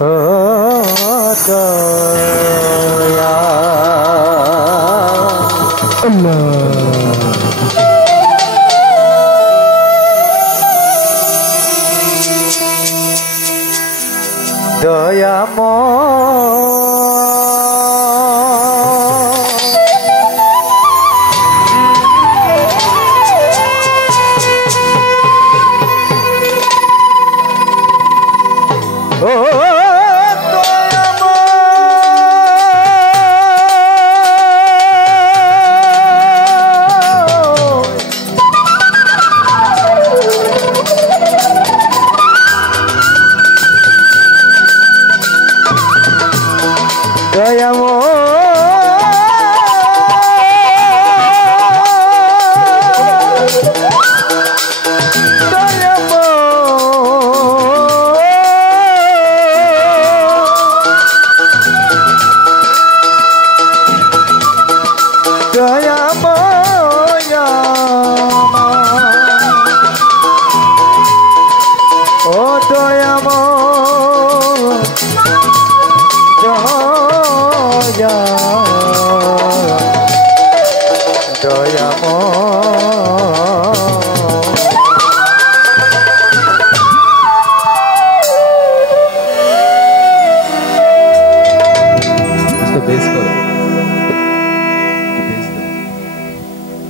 ও দয়া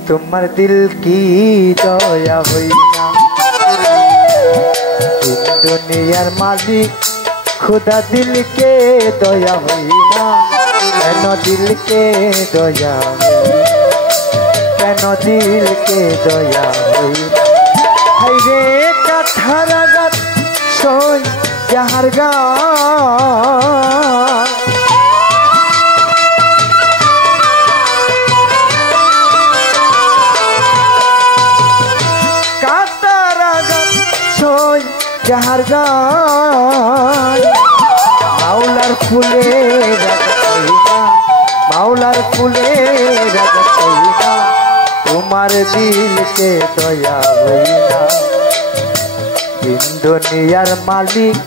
तुम्हार दिल की दया हुई ना दुनियार मालिक खुदा दिल के दया हुई ना कैनो दिल के दया हुई कैनो दिल के दया हुई हाय रे काठार गात सोई यार गा যাহার গায় মাওলার ফুলে মাওলার ফুলে তোমার দিলকে দয়া হইনা দিন দুনিয়ার মালিক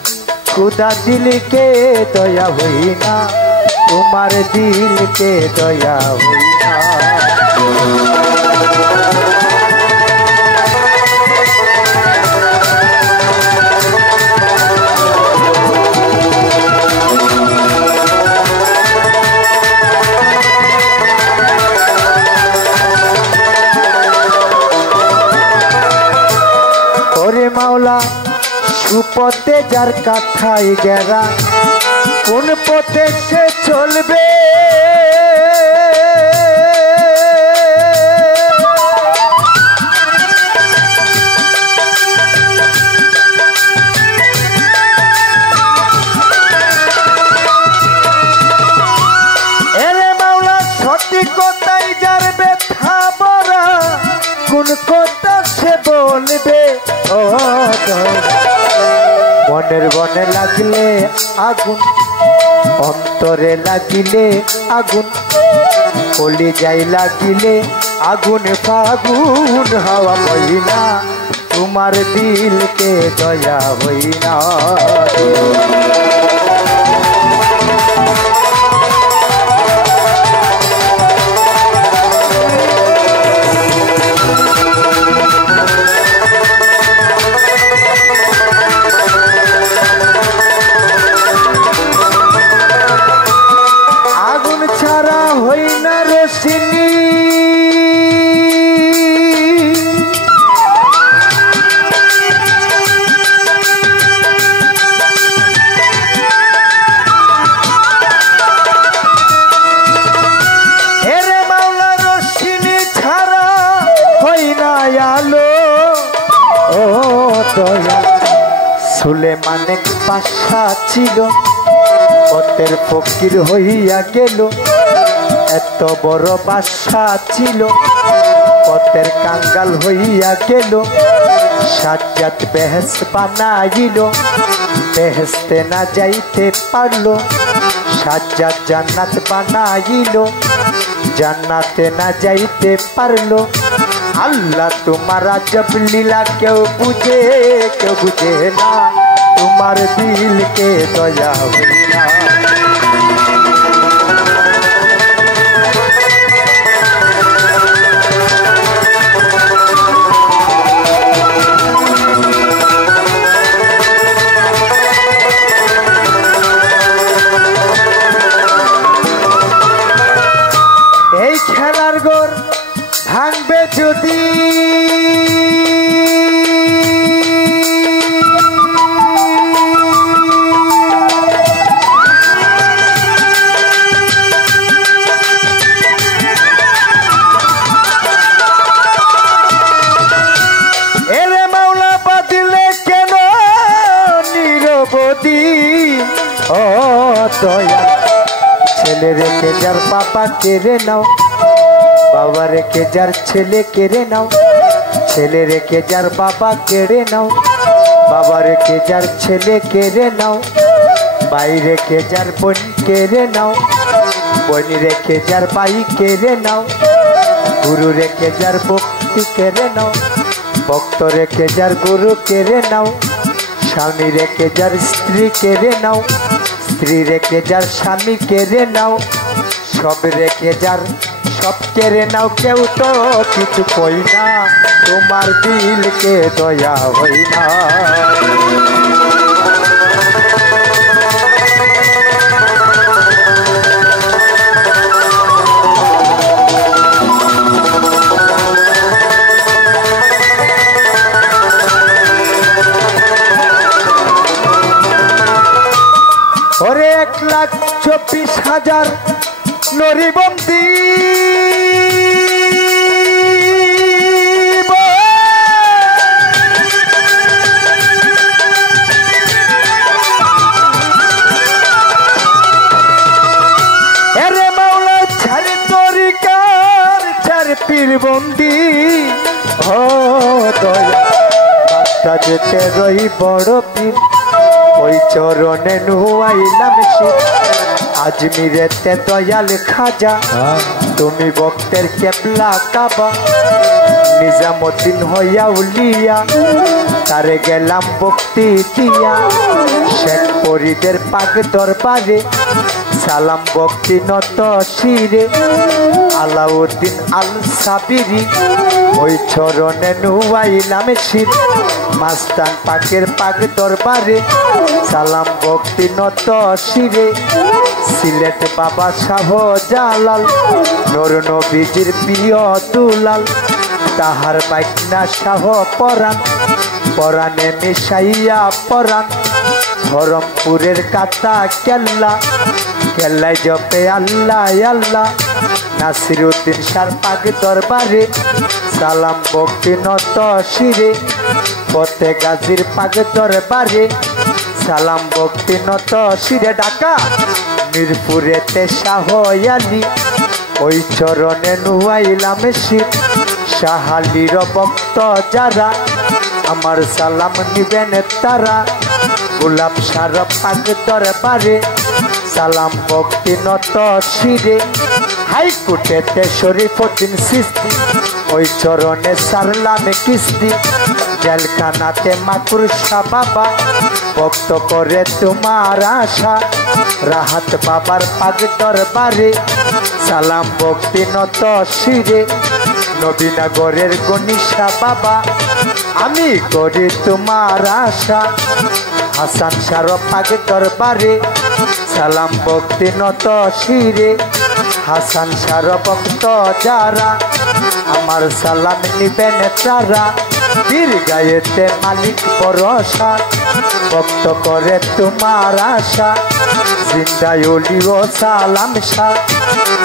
খুদা দিলকে দয়া হইনা তোমার দিলকে দয়া হইনা মাওলা সুপথে যার কাঠাই গেরা কোন পথে সে চলবে এরে মাওলা সঠিকতাই যার ব্যথা বরা কোন কথা সে বলবে মনের বনে লাগলে আগুন অন্তরে লাগিলে আগুন কলি যাই লাগিলে আগুন ফাগুন হাওয়া হইনা তোমার দিলকে দয়া হইনা সুলেমানে পাশা ছিল পথের ফকির হইয়া গেল এত বড় বাদশা ছিল পথের কাঙ্গাল হইয়া গেল সাজ্জাদ বেহেশত বানাইল বেহেশতে না যাইতে পারলো সাজ্জাদ জান্নাত বানাইল জান্নাতে না যাইতে পারলো আল্লাহ তোমার আজব লীলা কেউ বুঝে না তোমার দিলকে দয়া হইনা এই খেলার গোর ভাঙবে যদি এরে মাওলা বাদিলে কেন নিরবধি ও দয়া ছেলে রেখে যার বাবা কেড়ে নাও বাবা রেখে যার ছেলে কেড়ে নাও ছেলে রেখে যার বাবা কেড়ে নাও বাবা রেখে যার ছেলে কেড়ে নাও ভাই রেখে যার বোন কেড়ে নাও বোন রেখে যার ভাই কেড়ে নাও গুরু রেখে যার ভক্তি কেড়ে নাও ভক্ত রেখে যার গুরু কেড়ে নাও স্বামী রেখে যার স্ত্রী কেড়ে নাও স্ত্রী রেখে যার স্বামী কেড়ে নাও সব রেখে যার সব কেড়ে নাও কেউ তো কিছু কই না তোমার দিলকে দয়া হই না ওরে 1,24,000 নরিবন্দি এরে মাওলা ছাড় তরিকার ছাড় পীরবন্দি ও দয়া বাচ্চা যেতে রই বড় পীর ওই চরণে নুয়াইলাম শির আজমিরেতে দয়াল খাজা তুমি ভক্তের কেবলা কাবা নিজামুদ্দিন হইয়া উলিয়া তারে গেলাম ভক্তি দিয়া শেখ ফরিদের পাক দরবারে সালাম ভক্তি নত শিরে আলাউদ্দিন আল সাবিরি ওই চরণে নুয়াইলাম শির মাস্তান পাকের পাক দরবারে সালাম ভক্তি নত শিরে সিলেট বাবা শাহ জালাল নূর নবীজির প্রিয় দুলাল তাহার বাইকনা শাহ পরাণ পরাণে মিশাইয়া পরাণ হরমপুরের কাতা কেল্লা কেল্লায় জপে আল্লাহ আল্লাহ নাসিরউদ্দিন শাহ পাক দরবারে সালাম ভক্তি নত শিরে পথে গাজীর পাক দরবারে সালাম ভক্তি নত শিরে ঢাকা মিরপুরেতে শাহ আলী ওই চরণে নুয়াইলাম শির শাহালির ভক্ত যারা আমার সালাম নিবেন তারা গোলাপ সার পাক দরবারে সালাম ভক্তি নত শিরে হাইকোর্টেতে শরীফুদ্দিন চিশতি ওই চরণে সারলাম কিস্তি জেলখানাতে মাকুরসা বাবা ভক্ত করে তোমার আশা রাহাত বাবার পাক দরবারে সালাম ভক্তি নত শিরে নবীনগরের গণিশা বাবা আমি করি তোমার আশা হাসান শাহ পাক দরবারে সালাম ভক্তি নত শিরে হাসান শাহ ভক্ত যারা আমার সালাম নিবেন তারা বীর গায়েতে মালিক ভরসা ভক্ত করে তোমার আশা জিন্দায় ওলি ও সালাম শাহ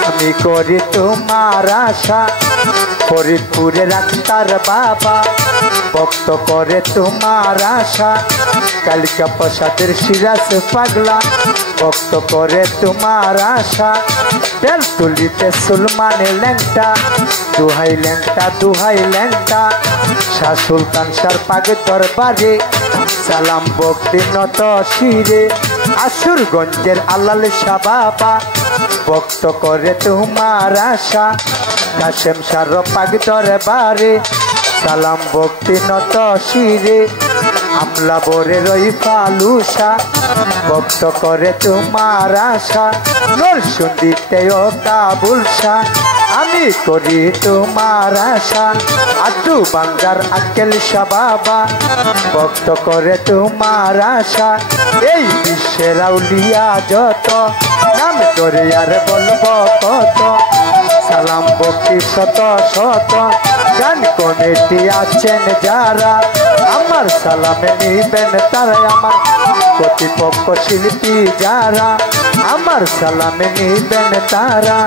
আমি করি তোমার আশা ফরিদপুরে রাখতার বাবা ভক্ত করে তোমার আশা কালিকা প্রসাদের সিরাজ পাগলা ভক্ত করে তোমার আশা বেলতুলিতে সুলমানের ল্যাংটা দুহাই ল্যাংটা শাহ সুলতান শাহ পাক দরবারে সালাম ভক্তি নত শিরে আসুরগঞ্জের আলাল শাহ বাবা ভক্ত করে তোমার আশা কাশেম শাহ পাক দরবারে সালাম ভক্তি নত শিরে কমলা বরে রই ফালুসা ভক্ত করে তোমার আশা নরসুন্দিতে ও কাবুলসা আমি করি তোমার আশা আদু বাঙ্গার আকেল বাবা ভক্ত করে তোমার আশা এই বিশ্বের আউলিয়া যত নাম করে আর বলবো কত সালাম ভক্তি শত শত গান কমিটি আছেন যারা আমার সালামে নিবেন তারা আমার প্রতিপক্ষ শিল্পী যারা আমার সালামে নিবেন তারা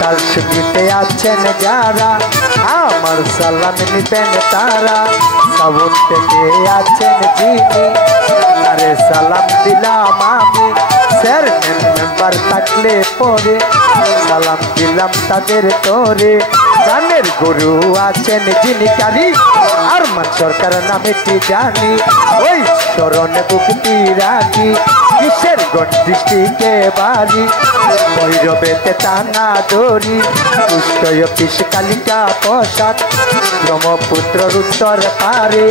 তার সঙ্গীতে আছেন যারা আমার সালামে নিবেন তারা সাবুন থেকে আছেন যিনি আরে সালাম দিলাম আমি চেয়ারম্যান মেম্বার থাকলে পরে সালাম দিলাম তাদের তোরে গানের গুরু আছেন যিনি কারি আরমান সরকার নামেটি জানি ওই স্মরণে বুকটি রাখি কিসের গঞ্জ ডিস্ট্রিক্টে বাড়ি ভৈরবেতে টানা দড়ি পুষ্টয় পিস কালিকা প্রসাদ ব্রহ্মপুত্রর উত্তর পারে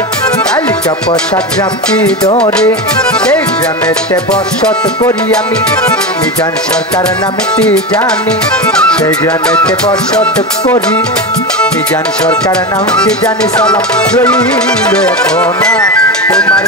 কালিকা প্রসাদ গ্রামটি ধরে সেই গ্রামেতে বসত করি আমি মিজান সরকার নামেটি জানি সেই গ্রামেতে বসত করি মিজান সরকার নামটি জানি সালাম রইল এখন তোমার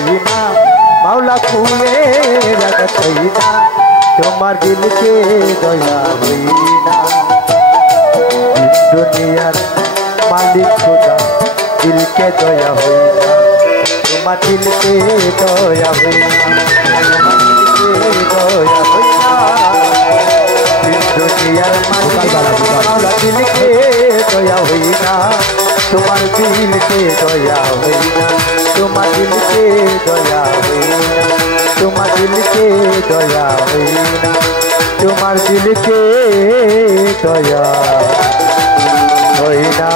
मावला फूले रगत होइना तुम्हार दिल के दया होइना दुनियार मालिक खुदा दिल के दया होइना तुम्हार दिल के दया होइना दया होइना दुनियार मालिक मावला दिल के दया होइना तुम्हार दिल के दया होइना तुम्हार दिल के दया होइना तुम्हार दिल के दया होइना तुम्हार दिल के दया होइना।